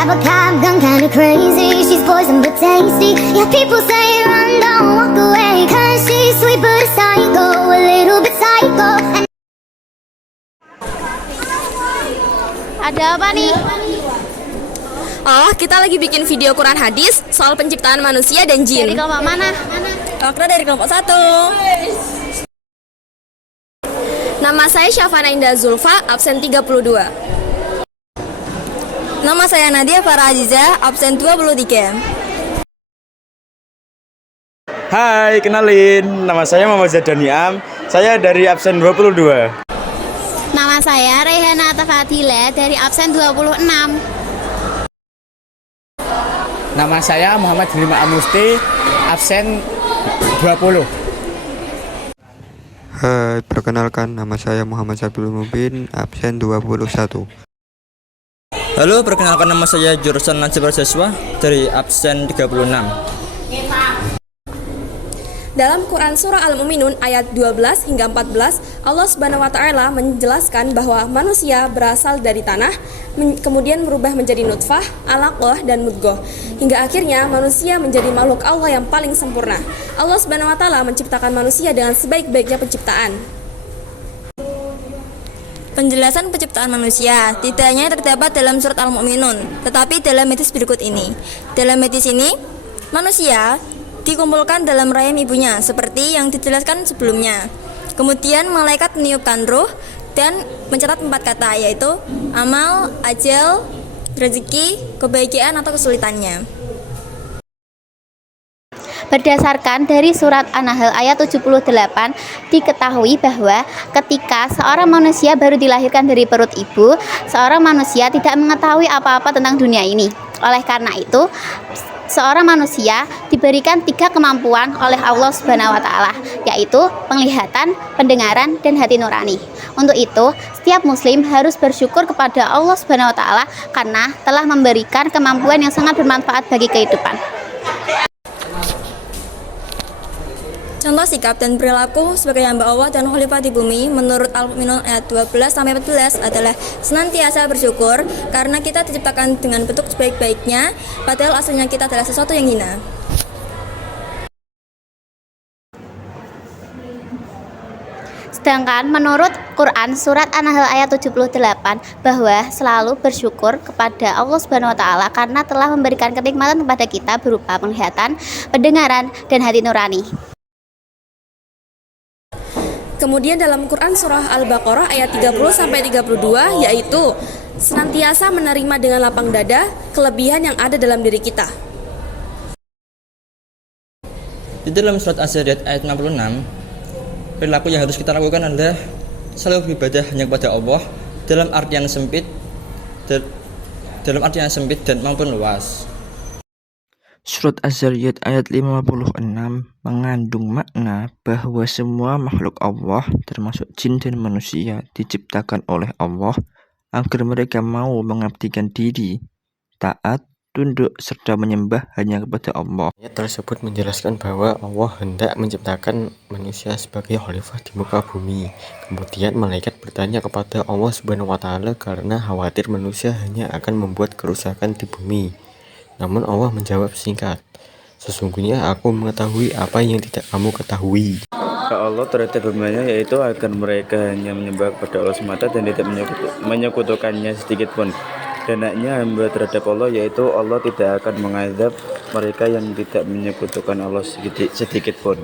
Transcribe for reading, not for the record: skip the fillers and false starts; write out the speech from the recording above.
grab a cop gun, kinda crazy. She's poison but tasty. Yeah, people say run, don't walk away, 'cause she's sweet but a psycho, a little bit psycho. Ada apa nih? Oh, kita lagi bikin video Quran hadis soal penciptaan manusia dan jin. Dari kelompok mana? Okra dari kelompok 1. Nama saya Syafana Indah Zulfa, absen 32. Nama saya Nadia Farah Aziza, absen 23. Hai, kenalin. Nama saya Muhammad Zadaniam. Saya dari absen 22. Nama saya Rehana Tafadila dari absen 26. Nama saya Muhammad Rima Amusti, absen 20. Hai, perkenalkan nama saya Muhammad Sabdul Mubin, absen 21. Halo, perkenalkan nama saya Jurusan Nasib Siswa dari absen 36. Dalam Quran Surah Al-Mu'minun ayat 12 hingga 14, Allah Subhanahu wa Ta'ala menjelaskan bahwa manusia berasal dari tanah, kemudian berubah menjadi nutfah, alaqah, dan mudghah. Hingga akhirnya manusia menjadi makhluk Allah yang paling sempurna. Allah Subhanahu wa Ta'ala menciptakan manusia dengan sebaik-baiknya penciptaan. Penjelasan penciptaan manusia tidak hanya terdapat dalam surat Al-Mu'minun, tetapi dalam hadis berikut ini. Dalam hadis ini, manusia dikumpulkan dalam rahim ibunya seperti yang dijelaskan sebelumnya. Kemudian malaikat meniupkan ruh dan mencatat 4 kata, yaitu amal, ajal, rezeki, kebahagiaan atau kesulitannya. Berdasarkan dari surat An-Nahl ayat 78, diketahui bahwa ketika seorang manusia baru dilahirkan dari perut ibu, seorang manusia tidak mengetahui apa-apa tentang dunia ini. Oleh karena itu, seorang manusia diberikan 3 kemampuan oleh Allah Subhanahu wa Ta'ala, yaitu penglihatan, pendengaran, dan hati nurani. Untuk itu, setiap muslim harus bersyukur kepada Allah Subhanahu wa Ta'ala karena telah memberikan kemampuan yang sangat bermanfaat bagi kehidupan. Contoh sikap dan perilaku sebagai hamba Allah dan khalifah di bumi menurut Al-Mu'minun ayat 12-14 adalah senantiasa bersyukur karena kita diciptakan dengan bentuk sebaik-baiknya, padahal aslinya kita adalah sesuatu yang hina. Sedangkan menurut Quran surat An-Nahl ayat 78 bahwa selalu bersyukur kepada Allah Subhanahu wa Ta'ala karena telah memberikan kenikmatan kepada kita berupa penglihatan, pendengaran, dan hati nurani. Kemudian dalam Quran Surah Al-Baqarah ayat 30-32, yaitu senantiasa menerima dengan lapang dada kelebihan yang ada dalam diri kita. Di dalam surat Az-Zariyat ayat 66, perilaku yang harus kita lakukan adalah selalu beribadah hanya kepada Allah dalam arti yang sempit dan maupun luas. Surat Az-Zariyat ayat 56 mengandung makna bahwa semua makhluk Allah termasuk jin dan manusia diciptakan oleh Allah agar mereka mau mengabdikan diri, taat, tunduk, serta menyembah hanya kepada Allah. Ayat tersebut menjelaskan bahwa Allah hendak menciptakan manusia sebagai khalifah di muka bumi. Kemudian malaikat bertanya kepada Allah Subhanahu wa Ta'ala karena khawatir manusia hanya akan membuat kerusakan di bumi. Namun Allah menjawab singkat, sesungguhnya aku mengetahui apa yang tidak kamu ketahui. Allah terhadap hambanya yaitu agar mereka hanya menyembah kepada Allah semata dan tidak menyekutukannya sedikit pun. Dan haknya hamba terhadap Allah yaitu Allah tidak akan mengazab mereka yang tidak menyekutukan Allah sedikit pun.